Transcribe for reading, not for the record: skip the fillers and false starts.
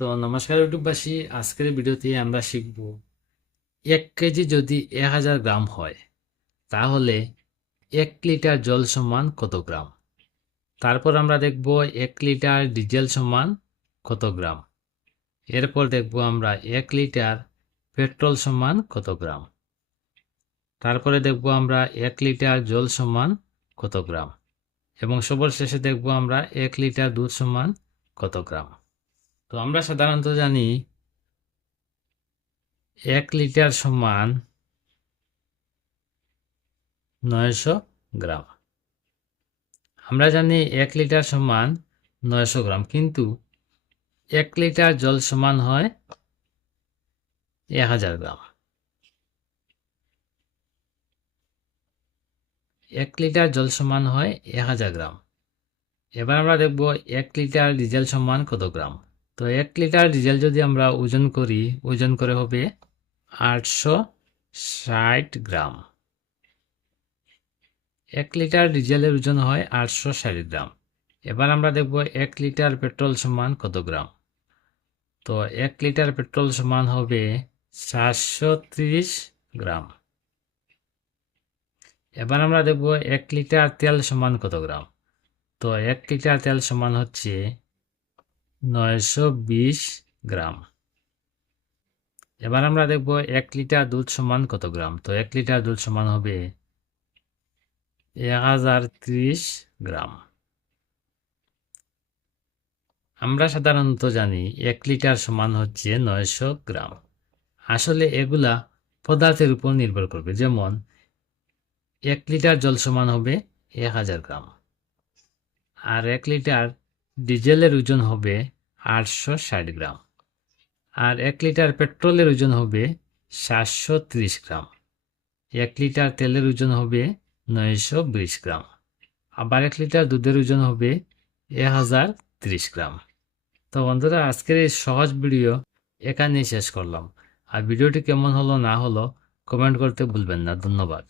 তো নমস্কার ইউটিউববাসী, আজকের ভিডিওতে আমরা শিখব 1 কেজি যদি 1000 গ্রাম হয় তাহলে 1 লিটার জল সমান কত গ্রাম। তারপর আমরা দেখব 1 লিটার ডিজেল সমান কত গ্রাম। এরপর দেখব আমরা 1 লিটার পেট্রোল সমান কত গ্রাম। তারপরে দেখব আমরা 1 লিটার জল সমান কত গ্রাম, এবং সবার শেষে দেখব আমরা 1 লিটার দুধ সমান কত গ্রাম। তো আমরা সাধারণত জানি 1 লিটার সমান 900 গ্রাম। আমরা জানি 1 লিটার সমান 900 গ্রাম, কিন্তু 1 লিটার জল সমান হয় 1000 গ্রাম। 1 লিটার জল সমান হয় 1000 গ্রাম। এবার আমরা দেখব 1 লিটার ডিজেল সমান কত গ্রাম। তো 1 লিটার ডিজেল যদি আমরা ওজন করি, ওজন করে হবে 860 গ্রাম। 1 লিটার ডিজেলের ওজন হয় 860 গ্রাম। এবার আমরা দেখব 1 লিটার পেট্রোল সমান কত গ্রাম। তো 1 লিটার পেট্রোল সমান হবে 730 গ্রাম। এবার আমরা দেখব 1 লিটার তেল সমান কত গ্রাম। তো 1 লিটার তেল সমান হচ্ছে 920 গ্রাম। এবার আমরা দেখব 1 লিটার দুধ সমান কত গ্রাম। তো 1 লিটার দুধ সমান হবে 1030 গ্রাম। আমরা সাধারণত জানি 1 লিটার সমান হচ্ছে 900 গ্রাম। আসলে এগুলা পদার্থের উপর নির্ভর করবে, যেমন 1 লিটার জল সমান হবে 1000 গ্রাম, আর 1 লিটার ডিজেলের ওজন হবে 860 গ্রাম, আর 1 লিটার পেট্রোলের ওজন হবে 730 গ্রাম, 1 লিটার তেলের ওজন হবে 920 গ্রাম, আবার 1 লিটার দুধের ওজন হবে 1030 গ্রাম। তো বন্ধুরা, আজকের এই সহজ ভিডিও এখানেই শেষ করলাম। আর ভিডিওটি কেমন হলো না হলো কমেন্ট করতে ভুলবেন না। ধন্যবাদ।